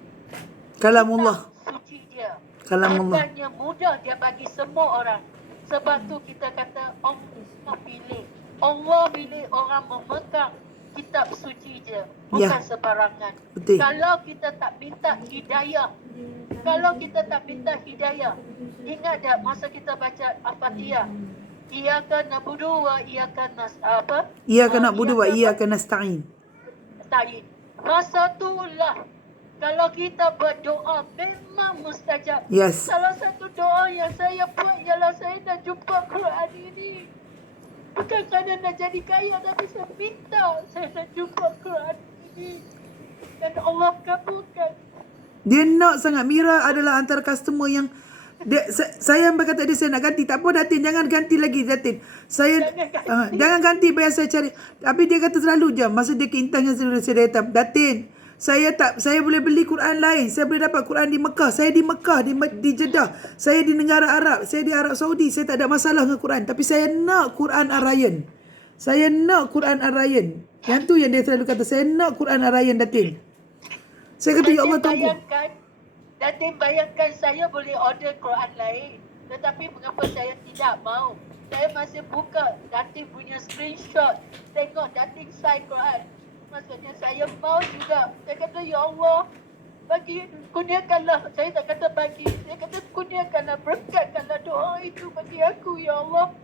Kalamullah. kitab suci dia. Kalamullah. Bukannya mudah dia bagi semua orang. Sebab tu kita kata Allah pilih. Allah pilih orang memegang kitab suci dia. Bukan sebarangan. Betul. Kalau kita tak minta hidayah. Kalau kita tak minta hidayah. Ingat tak masa kita baca Al-Fatihah. Iyaka na'budu wa iyaka na'budu wa iyyaka nasta'in. Ta'in. Masa itulah kalau kita berdoa memang mustajab. Yes. Salah satu doa yang saya buat ialah saya nak jumpa Quran ini. Bukan kerana nak jadi kaya, tapi saya minta saya nak jumpa Quran ini. Dan Allah kabulkan. Dia nak sangat. Mira adalah antara customer yang saya berkata dia saya nak ganti. Tak apa Datin, jangan ganti lagi Datin. Jangan ganti biar saya cari. Tapi dia kata selalu je masa dia ke Intan saya datang, Datin, saya boleh beli Quran lain. Saya boleh dapat Quran di Mekah. Saya di Mekah, di Jeddah. Saya di negara Arab. Saya di Arab Saudi. Saya tak ada masalah dengan Quran. Tapi saya nak Quran Ar-Rayyan. Saya nak Quran Ar-Rayyan. Yang tu yang dia selalu kata, saya nak Quran Ar-Rayyan Datin. Saya kata, ya Allah tunggu. Datin bayangkan saya boleh order Quran lain. Tetapi mengapa saya tidak mau? Saya masih buka Datin punya screenshot. Tengok Datin sign Quran. Maksudnya saya mau juga. Saya kata, ya Allah, bagi, kurniakanlah. Saya tak kata bagi. Saya kata, kurniakanlah, berkatkanlah doa itu bagi aku, ya Allah.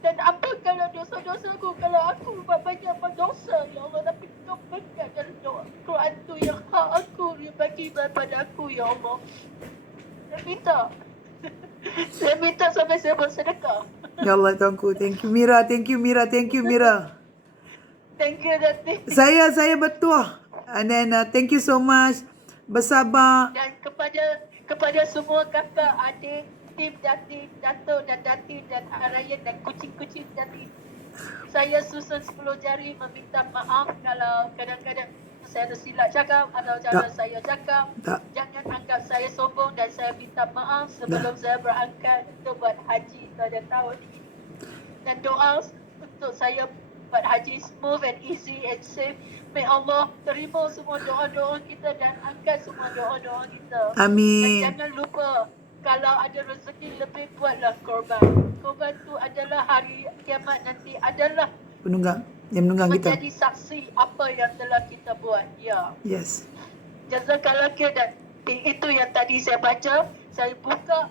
Dan ampunkanlah dosa-dosaku kalau aku buat banyak dosa, ya Allah. Tapi kau berkat dalam doa Quran tu yang hak aku, yang bagi daripada aku, ya Allah. Saya minta. Saya minta sampai saya bersedekah. Ya Allah tuanku. Thank you Mira. Thank you Mira. Thank you Mira. Thank you, Datin. Saya bertuah. And then thank you so much. Bersabar. Dan kepada semua kakak, adik, tim Datin, Dato' dan Datin dan Ar-Rayyan dan kucing-kucing Datin. Saya susun 10 jari meminta maaf kalau kadang-kadang saya tersilap cakap atau cara saya cakap. Jangan anggap saya sombong dan saya minta maaf sebelum saya berangkat untuk buat haji pada tahun ini. Dan doa untuk saya buat haji smooth and easy and safe. May Allah terima semua doa-doa kita dan angkat semua doa-doa kita. Amin. Dan jangan lupa, kalau ada rezeki lebih, buatlah korban. Korban tu adalah hari kiamat nanti adalah yang menunggang kita. Menjadi saksi apa yang telah kita buat. Ya. Yes. Jazakallah khair. Dan itu yang tadi saya baca. Saya buka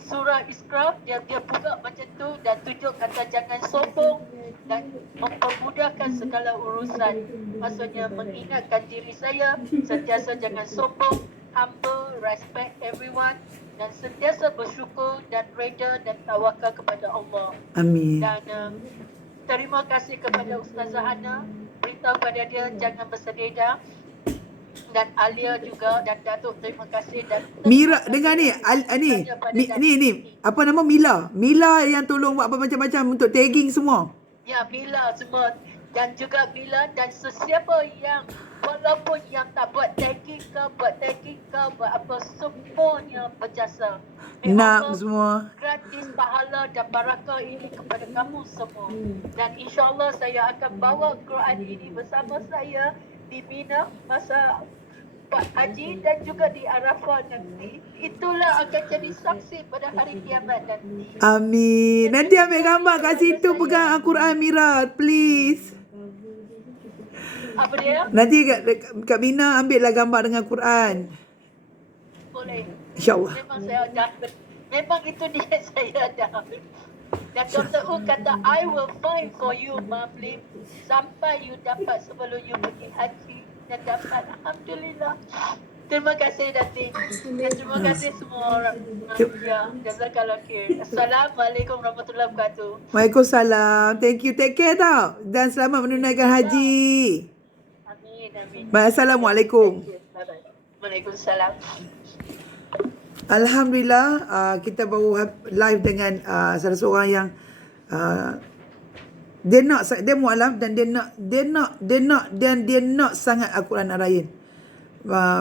surah Isra, dia buka macam tu dan tunjuk kata jangan sombong dan mempermudahkan segala urusan. Maksudnya mengingatkan diri saya sentiasa jangan sombong, humble, respect everyone dan sentiasa bersyukur dan reda dan tawakal kepada Allah. Amin. Dan terima kasih kepada Ustazah Hana, beritahu kepada dia jangan bersedih dah. Dan Alia juga dan Datuk terima kasih dan Mira dengar ni ni apa nama Mila yang tolong buat apa macam-macam untuk tagging semua. Ya, Mila semua dan juga Mila dan sesiapa yang walaupun yang tak buat tagging ke buat apa semuanya berjasa. Nak semua Gratis pahala dan barakah ini kepada kamu semua. Dan insya-Allah saya akan bawa Quran ini bersama saya di Mina masa haji dan juga di Arafah nanti. Itulah akan jadi saksi pada hari kiamat nanti. Amin. Nanti ambil gambar kat situ pegang Al-Quran Mira, please. Apa dia? Nanti Kak Mina ambillah gambar dengan Quran. Boleh. InsyaAllah. Memang saya dah. Memang itu dia saya dah. Dan Dr. U kata, I will find for you, Mafli. Sampai you dapat sebelum you pergi haji. Dan dapat. Alhamdulillah. Terima kasih, Datin. Dan terima kasih semua orang. Ya, jazakallah khair. Assalamualaikum warahmatullahi wabarakatuh. Waalaikumsalam. Thank you. Take care tau. Dan selamat menunaikan haji. Amin, amin. Baik, Assalamualaikum. Bye-bye. Waalaikumsalam. Alhamdulillah, kita baru live dengan salah seorang yang dia mualaf dan dia nak sangat Al-Quran Ar-Rayyan.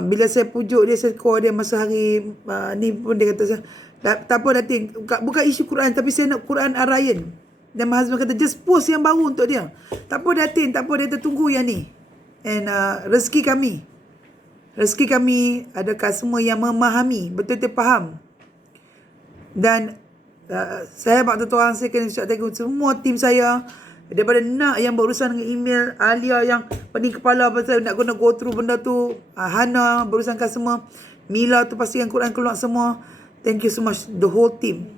Bila saya pujuk dia, saya call dia masa hari ni pun dia kata, tak apa Datin, bukan isu Quran tapi saya nak Quran Ar-Rayyan. Dan my husband kata, just post yang baru untuk dia. Tak apa Datin, tak apa, dia tertunggu yang ni. And rezeki kami adakah semua yang memahami, betul-betul faham. Dan saya waktu tu orang saya kena ucap semua tim saya, daripada nak yang berurusan dengan email, Alia yang pening kepala pasal nak guna go through benda tu, Hana berurusan customer, Mila tu pastikan Quran keluar semua. Thank you so much the whole team.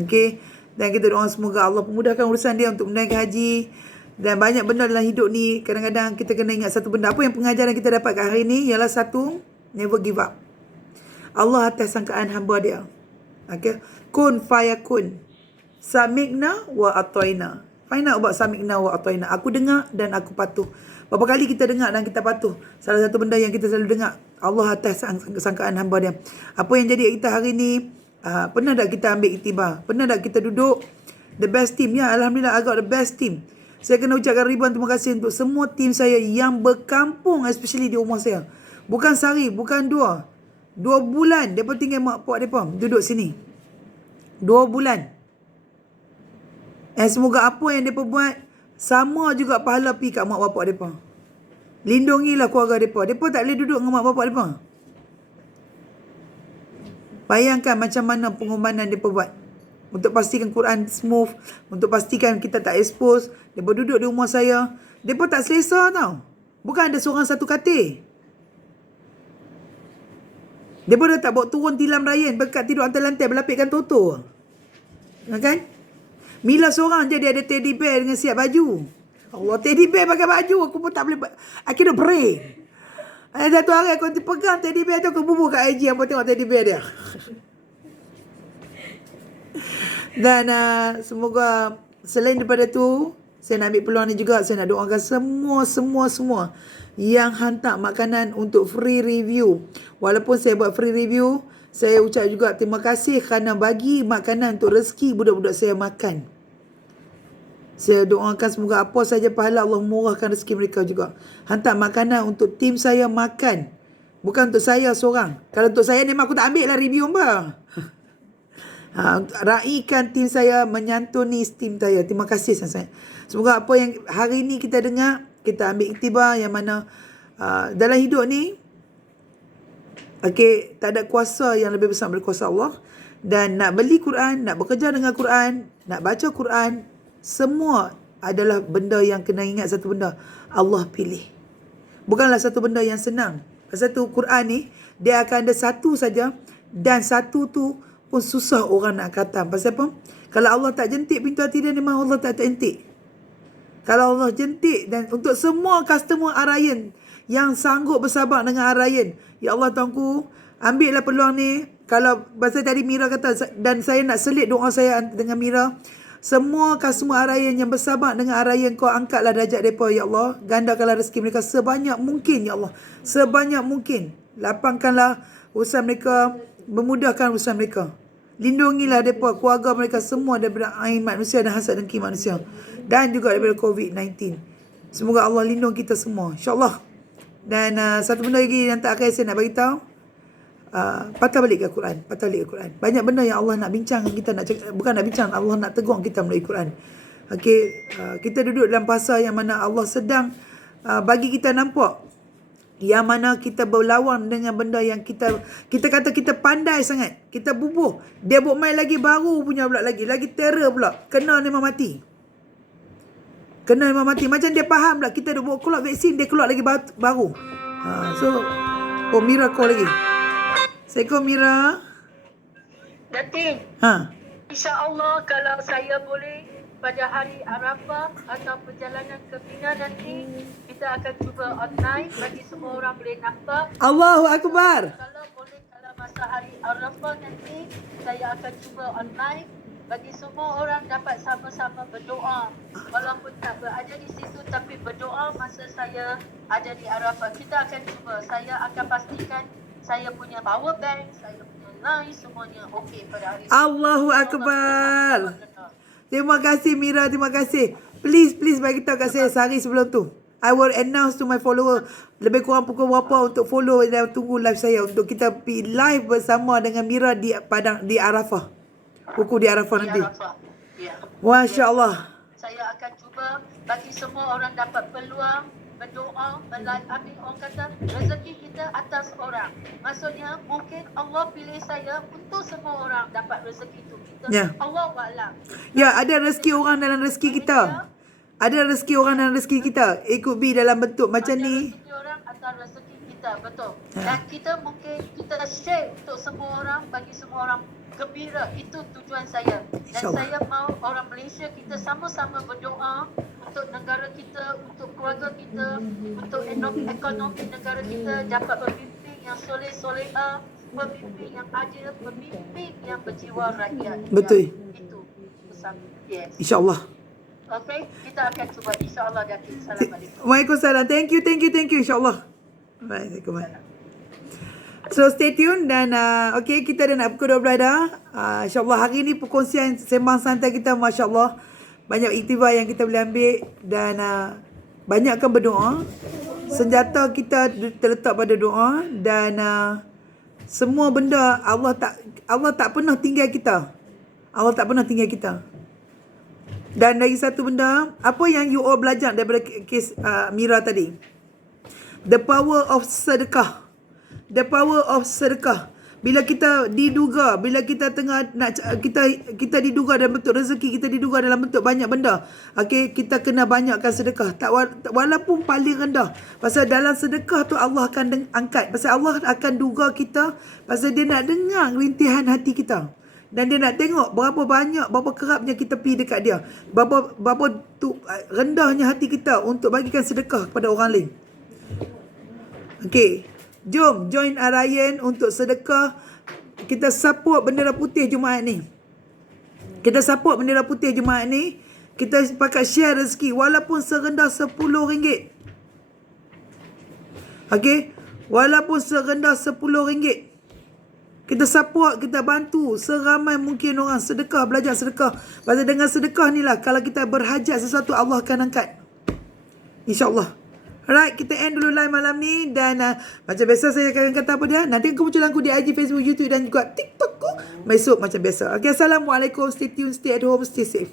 Okay, dan kita doa semoga Allah memudahkan urusan dia untuk menunaikan haji. Dan banyak benda dalam hidup ni, kadang-kadang kita kena ingat satu benda. Apa yang pengajaran kita dapat kat hari ni ialah satu, never give up. Allah atas sangkaan hamba dia. Okay, kun fayakun. Samikna wa atoina. Find out about samikna wa atoina. Aku dengar dan aku patuh. Berapa kali kita dengar dan kita patuh? Salah satu benda yang kita selalu dengar, Allah atas sangkaan hamba dia. Apa yang jadi kita hari ni, pernah tak kita ambil iktibar? Pernah tak kita duduk the best team? Ya, Alhamdulillah, I got the best team. Saya kena ucapkan ribuan terima kasih untuk semua tim saya yang berkampung, especially di rumah saya. Bukan sehari, bukan 2 bulan. Mereka tinggal mak pak mereka duduk sini. 2 bulan. Semoga apa yang mereka buat, sama juga pahala pi kat mak bapak mereka. Lindungilah keluarga mereka. Mereka tak boleh duduk dengan mak bapak mereka. Bayangkan macam mana pengorbanan mereka buat. Untuk pastikan Quran smooth. Untuk pastikan kita tak expose. Mereka duduk di rumah saya. Mereka tak selesa tau. Bukan ada seorang satu katil. Mereka dah tak bawa turun tilam Rayyan. Berkat tidur atas lantai berlapikkan toto. Kan? Mila seorang je dia ada teddy bear dengan siap baju. Allah, teddy bear pakai baju. Aku pun tak boleh. I kena brain. Ada satu hari aku pegang teddy bear tu. Aku bubuh kat IG. Aku tengok teddy bear dia. Dan semoga selain daripada tu, saya nak ambil peluang ni juga. Saya nak doakan semua yang hantar makanan untuk free review. Walaupun saya buat free review, saya ucap juga terima kasih kerana bagi makanan untuk rezeki budak-budak saya makan. Saya doakan semoga apa saja pahala Allah murahkan rezeki mereka juga. Hantar makanan untuk tim saya makan. Bukan untuk saya seorang. Kalau untuk saya ni aku tak ambil lah review apa. Raikan tim saya, menyantuni tim saya. Terima kasih sangat. Semoga apa yang hari ni kita dengar, kita ambil iktibar yang mana dalam hidup ni, okay, tak ada kuasa yang lebih besar daripada kuasa Allah. Dan nak beli Quran, nak bekerja dengan Quran, nak baca Quran, semua adalah benda yang kena ingat satu benda. Allah pilih. Bukanlah satu benda yang senang. Satu Quran ni, dia akan ada satu saja. Dan satu tu pun susah orang nak khatam. Pasal apa? Kalau Allah tak jentik pintu hati dia, memang Allah tak jentik. Kalau Allah jentik, dan untuk semua customer Ar-Rayyan yang sanggup bersabar dengan Ar-Rayyan, ya Allah Tuanku, ambillah peluang ni. Kalau pasal tadi Mira kata, dan saya nak selit doa saya dengan Mira, semua customer Ar-Rayyan yang bersabar dengan Ar-Rayyan, kau angkatlah darjat mereka, ya Allah. Gandakanlah rezeki mereka sebanyak mungkin, ya Allah. Sebanyak mungkin. Lapangkanlah urusan mereka, memudahkan urusan mereka. Lindungilah mereka, keluarga mereka semua daripada ain manusia dan hasad dengki manusia. Dan juga daripada COVID-19. Semoga Allah lindung kita semua, insyaAllah. Dan satu benda lagi yang tak akan saya nak beritahu. Patah balik ke Quran. Patah balik ke Quran. Banyak benda yang Allah nak bincang dengan kita. Bukan nak bincang, Allah nak tegur kita melalui Quran. Okay, kita duduk dalam fasa yang mana Allah sedang bagi kita nampak. Yang mana kita berlawan dengan benda yang kita kata kita pandai sangat. Kita bubuh. Dia buat main lagi baru punya pula lagi. Lagi terror pula. Kena memang mati. Kena memang mati. Macam dia faham lah. Kita dah buat keluar vaksin, dia keluar lagi baru. So, Mira call lagi. Assalamualaikum Mira. Datin, InsyaAllah kalau saya boleh pada hari Arafah atau perjalanan ke Mina nanti, kita akan cuba online bagi semua orang boleh nampak. Allahu Akbar. Kalau boleh, kalau masa hari Arafah nanti, saya akan cuba online bagi semua orang dapat sama-sama berdoa. Walaupun tak berada di situ tapi berdoa masa saya ada di Arafah. Kita akan cuba. Saya akan pastikan saya punya power bank, saya punya line, semuanya okey pada hari Allahu Akbar. Terima kasih Mira, terima kasih. Please bagi tahu kat saya sehari sebelum tu. I will announce to my follower lebih kurang pukul berapa untuk follow dan tunggu live saya untuk kita pergi live bersama dengan Mira di Padang di Arafah. Pukul di Arafah nanti. Ya. Masya Allah. Saya akan cuba bagi semua orang dapat peluang berdoa, ambil orang kata rezeki kita atas orang. Maksudnya mungkin Allah pilih saya untuk semua orang dapat rezeki itu. Allah wa'alam. Ya, ada rezeki orang dalam rezeki kita. Ada rezeki orang dalam rezeki kita. It could be dalam bentuk macam ni. Rezeki orang atas rezeki kita, betul. Dan kita mungkin kita share untuk semua orang, bagi semua orang gembira. Itu tujuan saya. Dan saya mau orang Malaysia kita sama-sama berdoa untuk negara kita, untuk keluarga kita, untuk ekonomi negara kita dapat pemimpin yang soleh-solehah, pemimpin yang adil, pemimpin yang berjiwa rakyat. Betul. Itu pesan. Yes. InsyaAllah. Okay, kita akan cuba. InsyaAllah, Datin. Assalamualaikum. Waalaikumsalam. Thank you. InsyaAllah. Waalaikumsalam. So stay tune dan okay, kita dah nak pukul 12 dah. InsyaAllah hari ni perkongsian sembang santai kita, Masya Allah. Banyak iktibar yang kita boleh ambil dan banyakkan berdoa. Senjata kita terletak pada doa dan semua benda Allah tak pernah tinggal kita. Allah tak pernah tinggal kita. Dan lagi satu benda, apa yang you all belajar daripada kes Mira tadi? The power of sedekah. The power of sedekah. Bila kita diduga, bila kita tengah nak kita diduga dalam bentuk rezeki, kita diduga dalam bentuk banyak benda. Okey, kita kena banyakkan sedekah. Walaupun paling rendah. Pasal dalam sedekah tu Allah akan angkat. Pasal Allah akan duga kita, pasal dia nak dengar rintihan hati kita. Dan dia nak tengok berapa banyak, berapa kerapnya kita pergi dekat dia. Berapa tu rendahnya hati kita untuk bagikan sedekah kepada orang lain. Okey. Jom join Ryan untuk sedekah. Kita support bendera putih Jumaat ni. Kita support bendera putih Jumaat ni. Kita pakat share rezeki walaupun serendah RM10. Okey. Walaupun serendah RM10. Kita support, kita bantu seramai mungkin orang sedekah, belajar sedekah. Pasal dengan sedekah ni lah, kalau kita berhajat sesuatu, Allah akan angkat. InsyaAllah. Alright, kita end dulu live malam ni. Dan macam biasa saya akan kata apa dia, nanti kemunculan aku di IG, Facebook, YouTube dan juga TikTok ku besok macam biasa. Okay, Assalamualaikum. Stay tune, stay at home, stay safe.